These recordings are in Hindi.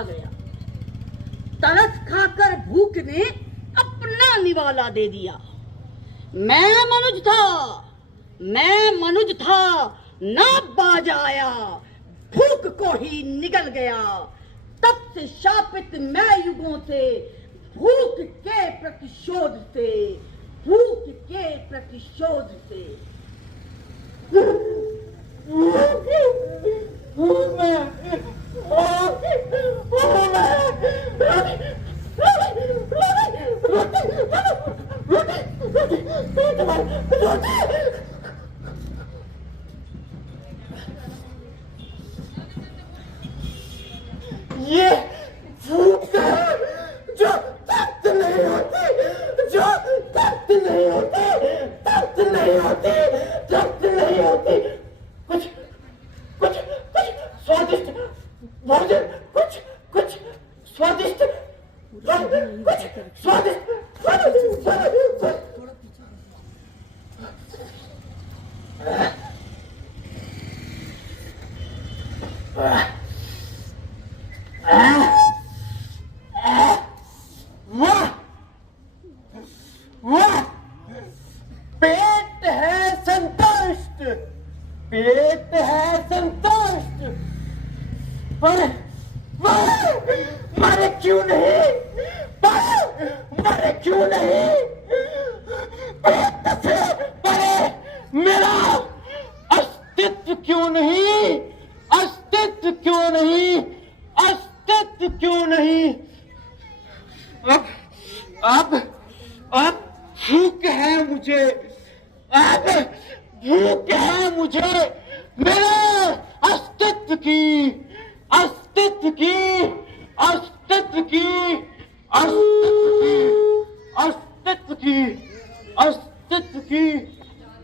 खा गया। तरस खाकर भूख ने अपना निवाला दे दिया। मैं मनुज था ना बाज आया, भूख को ही निगल गया। तब से शापित मैं युगों से, भूख के प्रतिशोध से, भूख के प्रतिशोध से। ये भूख है जो तृप्त नहीं होती, जो तृप्त नहीं होती, तृप्त नहीं होती, तृप्त नहीं होती। कुछ कुछ कुछ स्वादिष्ट भोजन, कुछ कुछ स्वादिष्ट, कुछ स्वादिष्ट, स्वादिष्ट, स्वादिष्ट। पेट है संतुष्ट, पेट है संतुष्ट, मरे क्यों नहीं, मरे क्यों नहीं, पेट से परे मेरा अस्तित्व क्यों नहीं, अस्तित्व क्यों नहीं, अस्तित्व क्यों नहीं। अब भूख है मुझे, अब भूख है मुझे मेरे अस्तित्व की, अस्तित्व की, अस्तित्व की, अस्तित्व की, अस्तित्व की,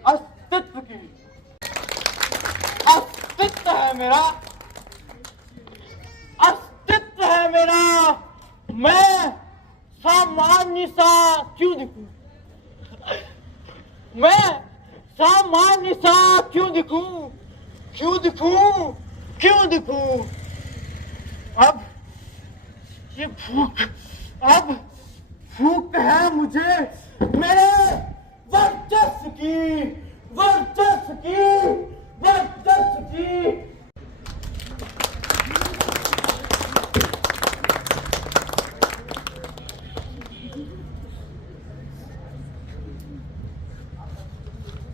अस्तित्व की, अस्तित्व है मेरा, अस्तित्व है मेरा। मैं सामान्य सा क्यों दिखूं, मैं सामान्य सा क्यों दिखूं, क्यों दिखूं, क्यों दिखूं। अब ये भूख, अब भूख है मुझे मेरे वर्चस्व की, वर्चस्व की, वर्चस्व की।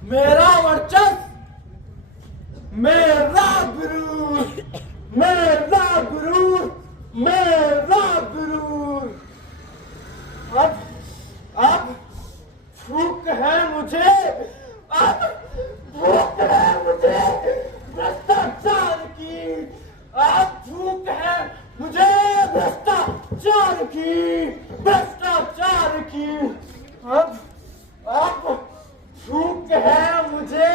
मेरा वर्चस्व, मेरा गुरु, मेरा गुरु, मेरा गुरु। अब भूख है मुझे, अब भूख है मुझे भ्रष्टाचार की, अब भूख है मुझे भ्रष्टाचार की, भ्रष्टाचार की। अब भूख है मुझे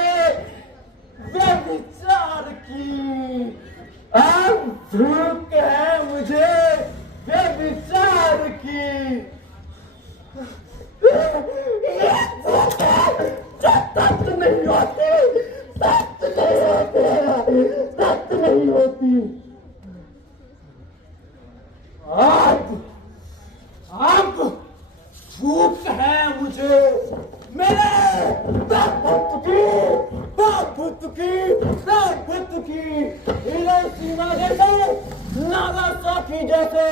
व्यभिचार की, अब भूख है मुझे व्यभिचार की। ये भूख है जो तृप्त नहीं होती, तृप्त नहीं होती, तृप्त नहीं होती। अब भूख है मुझे मेरे प्रभुत्व की, प्रभुत्व की, प्रभुत्व की। सीमा जैसे नागासाकी जैसे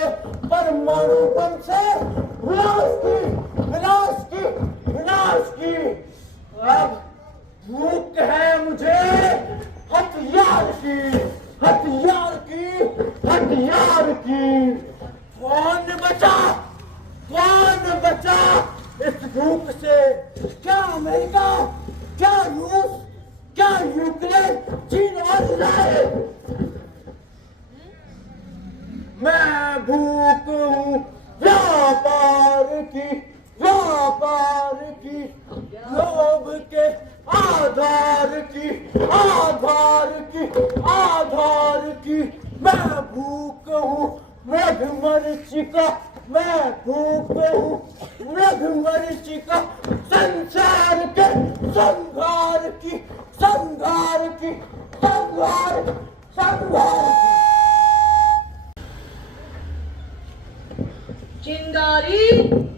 परमाणु बम से विनाश की, विनाश की, विनाश की। अब भूख है मुझे हथियार की, हथियार की, हथियार की। कौन बचा, कौन बचा इस भूख से? क्या अमेरिका, क्या रूस, क्या यूक्रेन, चीन और इजराइल? मैं भूख हूँ व्यापार की, व्यापार की, लोभ के आधार की, आधार की, आधार की। मैं भूख हूँ मृगमरीचिका, मैं भूख हूँ मृगमरीचिका। संसार के संहार की, संहार की, संहार, संहार की। चिंगारी